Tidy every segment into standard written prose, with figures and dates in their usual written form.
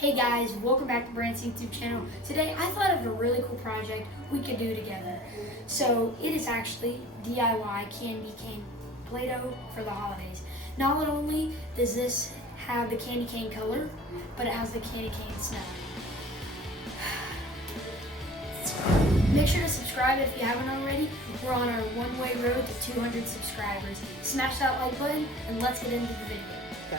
Hey guys, welcome back to Brandt's YouTube channel. Today I thought of a really cool project we could do together. So it is actually DIY candy cane Play-Doh for the holidays. Not only does this have the candy cane color, but it has the candy cane smell. Make sure to subscribe if you haven't already. We're on our one-way road to 200 subscribers. Smash that like button and let's get into the video. Go.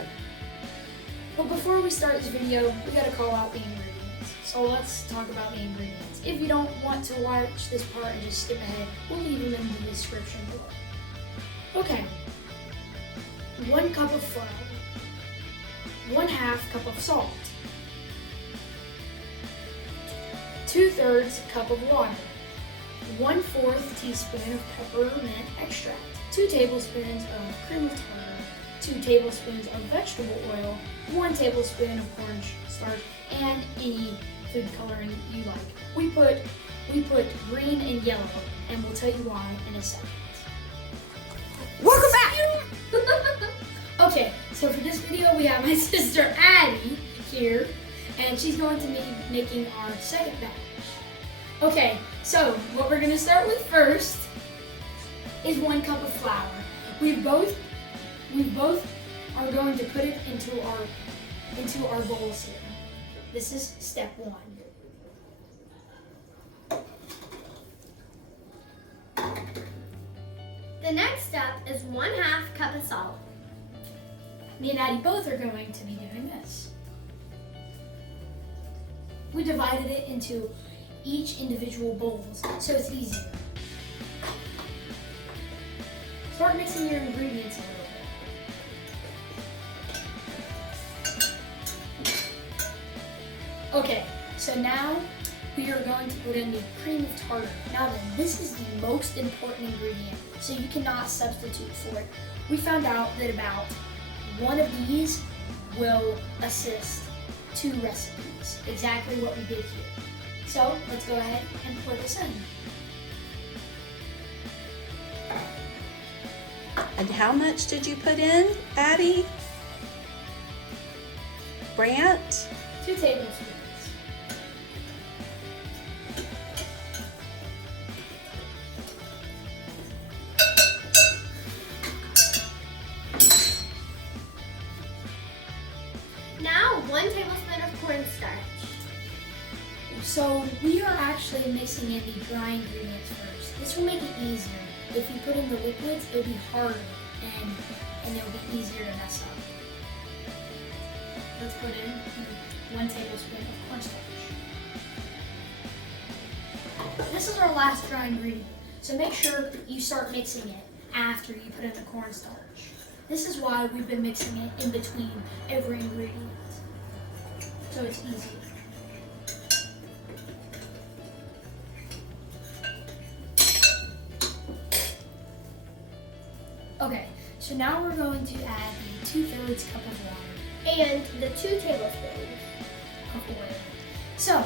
But before we start this video, we gotta call out the ingredients. So let's talk about the ingredients. If you don't want to watch this part and just skip ahead, we'll leave them in the description below. Okay. 1 cup of flour. 1/2 cup of salt. 2/3 cup of water. 1/4 teaspoon of peppermint extract. 2 tablespoons of cream of tartar. 2 tablespoons of vegetable oil, 1 tablespoon of cornstarch, and any food coloring you like. We put green and yellow, and we'll tell you why in a second. Welcome back! Okay, so for this video we have my sister Addie here, and she's going to be making our second batch. Okay, so what we're gonna start with first is 1 cup of flour. We both are going to put it into our bowls here. This is step 1. The next step is 1/2 cup of salt. Me and Addie both are going to be doing this. We divided it into each individual bowls, so it's easier. Start mixing your ingredients a little bit. Okay, so now we are going to put in the cream of tartar. Now then, this is the most important ingredient, so you cannot substitute for it. We found out that about 1 of these will assist 2 recipes, exactly what we did here. So let's go ahead and pour this in. And how much did you put in, Addie? Brandt? 2 tablespoons. Now 1 tablespoon of cornstarch. So we are actually mixing in the dry ingredients first. This will make it easier. If you put in the liquids, it'll be harder and it'll be easier to mess up. Let's put in 1 tablespoon of cornstarch. This is our last dry ingredient, so make sure you start mixing it after you put in the cornstarch. This is why we've been mixing it in between every ingredient, so it's easier. Okay, so now we're going to add the 2/3 cup of water And the 2 tablespoons of oil. So,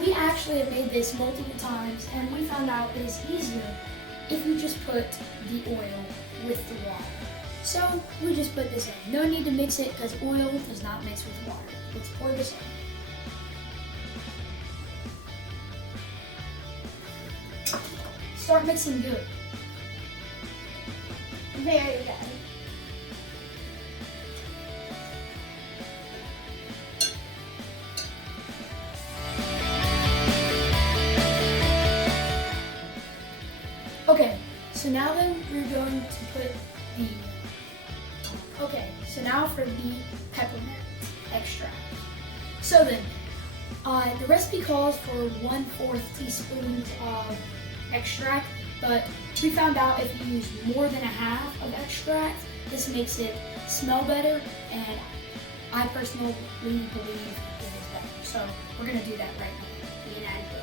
we actually have made this multiple times, and we found out it is easier if you just put the oil with the water. So, we just put this in. No need to mix it because oil does not mix with water. Let's pour this in. Start mixing good. Very good. Okay, so now then we're going to put the, so now for the peppermint extract. So then, the recipe calls for 1/4 teaspoons of extract, but we found out if you use more than 1/2 of extract, this makes it smell better, and I personally believe it is better. So we're gonna do that right now. Me and Addie both.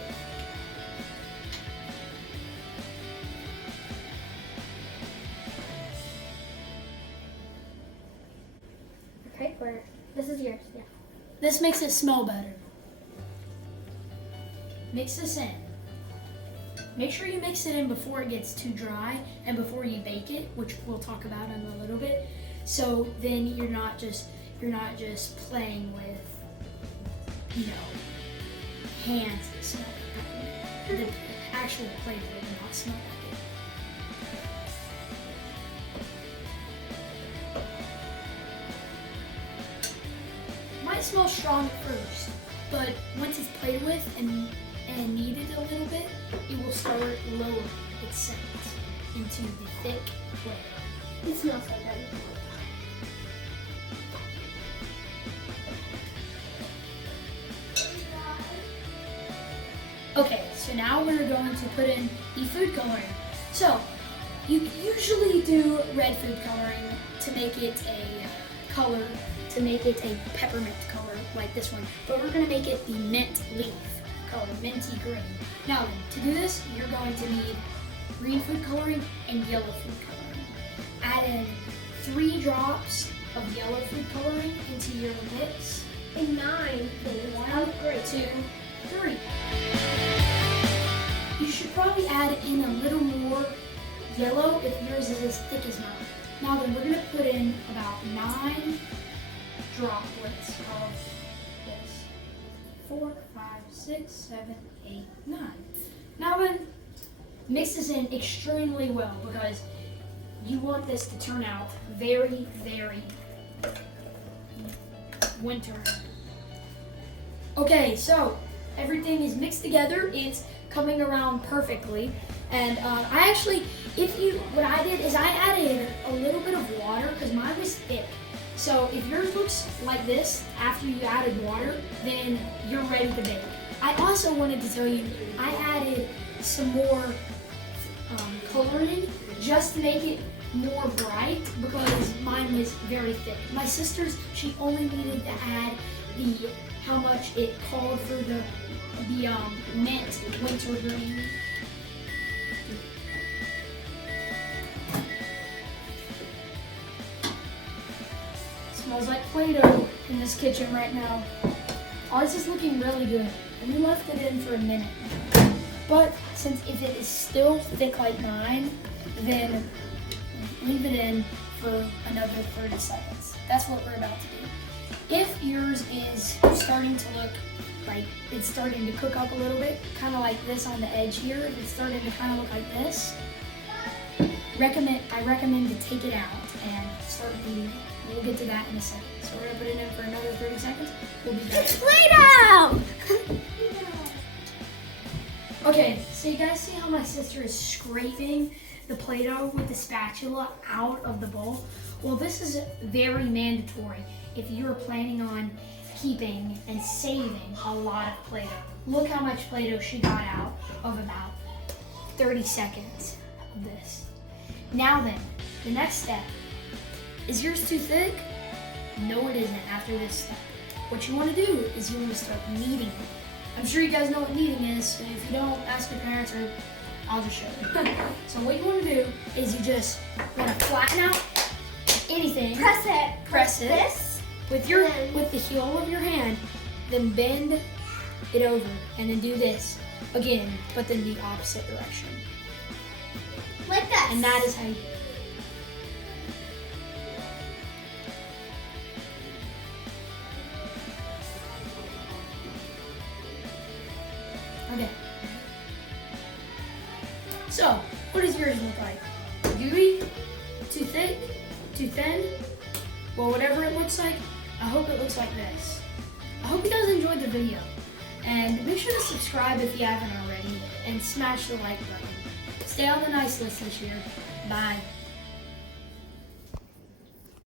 Okay, this is yours, yeah. This makes it smell better. Mix this in. Make sure you mix it in before it gets too dry and before you bake it, which we'll talk about in a little bit. So then you're not just playing with hands smell like peppermint. The actual Play-Doh will not smell like it. Might smell strong at first, but once it's played with and kneaded a little bit, it will start lowering its scent into the thick Play-Doh. It smells so good. Okay, so now we're going to put in the food coloring. So, you usually do red food coloring to make it a color, to make it a peppermint color like this one. But we're going to make it the mint leaf color, minty green. Now then, to do this, you're going to need green food coloring and yellow food coloring. Add in 3 drops of yellow food coloring into your mix. And 9 things. 1, 2, 3. You should probably add in a little more yellow if yours is as thick as mine. Now then, we're going to put in about 9 droplets of this. 4, 5, 6, 7, 8, 9. Now then, mix this in extremely well because you want this to turn out very, very winter. Okay, so everything is mixed together. It's coming around perfectly. And what I did is I added a little bit of water because mine was thick. So if yours looks like this after you added water, then you're ready to bake. I also wanted to tell you, I added some more coloring just to make it more bright because mine was very thick. My sister's, she only needed to add how much it called for the mint winter green. Smells like Play-Doh in this kitchen right now. Ours is looking really good. And we left it in for a minute. But since if it is still thick like mine, then leave it in for another 30 seconds. That's what we're about to do. If yours is starting to look like it's starting to cook up a little bit, kind of like this on the edge here, if it's starting to kind of look like this, I recommend to take it out and start kneading it. We'll get to that in a second. So we're gonna put it in for another 30 seconds. We'll be back. It's Play-Doh! Okay, so you guys see how my sister is scraping the Play-Doh with the spatula out of the bowl? Well, this is very mandatory if you're planning on keeping and saving a lot of Play-Doh. Look how much Play-Doh she got out of about 30 seconds of this. Now then, the next step. Is yours too thick? No, it isn't after this step. What you want to do is you want to start kneading it. I'm sure you guys know what kneading is, and if you don't, ask your parents or I'll just show you. So what you want to do is you just want to flatten out anything. Press it. This. With the heel of your hand, then bend it over, and then do this again, but then the opposite direction. Like this. And that is how you do it. Okay. So, what does yours look like? Gooey? Too thick? Too thin? Well, whatever it looks like, I hope it looks like this. I hope you guys enjoyed the video. And make sure to subscribe if you haven't already, and smash the like button. Stay on the nice list this year. Bye.